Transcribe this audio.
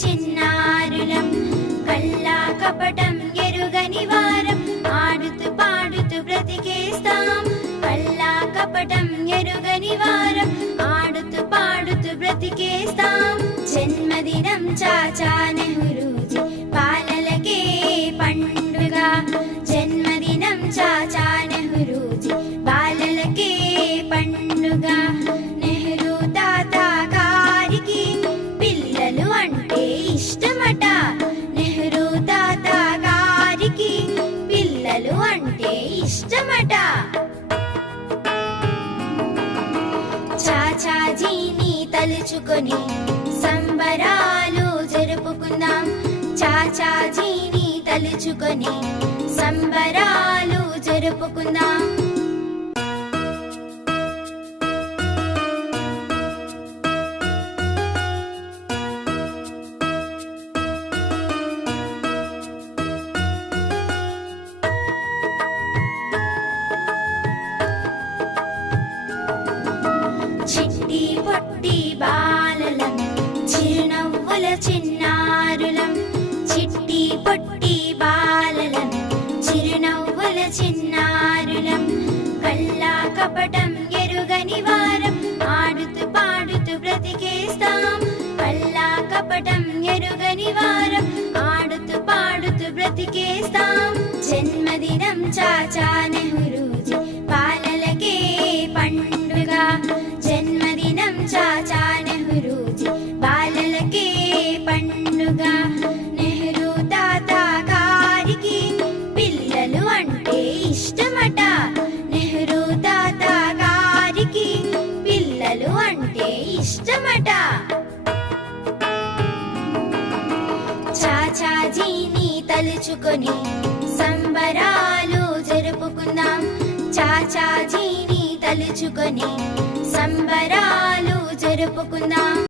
చిన్నారులం కల్లా కపటం ఎరుగని వారం ఆడుతూ పాడుతూ బ్రతికేస్తాం కల్లా కపటం ఎరుగని వారం ఆడుతూ పాడుతూ బ్రతికేస్తాం జన్మదినం చాచా నెహ్రూజీ బాలలకే పండుగ జన్మదినం చాచా నెహ్రూజీ బాలలకే పండుగ నెహ్రూ తాత గారికి పిల్లలు అంటే ఇష్టమట నెహ్రూ తాత గారికి పిల్లలు అంటే ఇష్టమట చాచాజీని తలుచుకొని సంబరాలు జరుపుకుందాం చాచాజీని తలుచుకొని సంబరాలు జరుపుకుందాం చిట్టి పొట్టి బాలలం చిరునవ్వుల చిన్నారులం చిట్టి పొట్టి బాలలం చిరునవ్వుల చిన్నారులం కల్లా కపటం ఎరుగని వారం ఆడుతూ పాడుతూ బ్రతికేస్తాం కల్లా కపటం ఎరుగని వారం ఆడుతూ పాడుతూ బ్రతికేస్తాం జన్మదినం చాచా నెహ్రూజీ బాలలకే పండుగ జన్మదినం చాచా నెహ్రూజీ బాలలకే పండుగ నెహ్రూ తాత గారికి పిల్లలు అంటే ఇష్టమట నెహ్రూ తాత గారికి పిల్లలు అంటే ఇష్టమట చాచాజీని తలుచుకొని సంబరాలు జరుపుకుందాం చాచాజీని తలుచుకొని సంబరాలు జరుపుకుందాం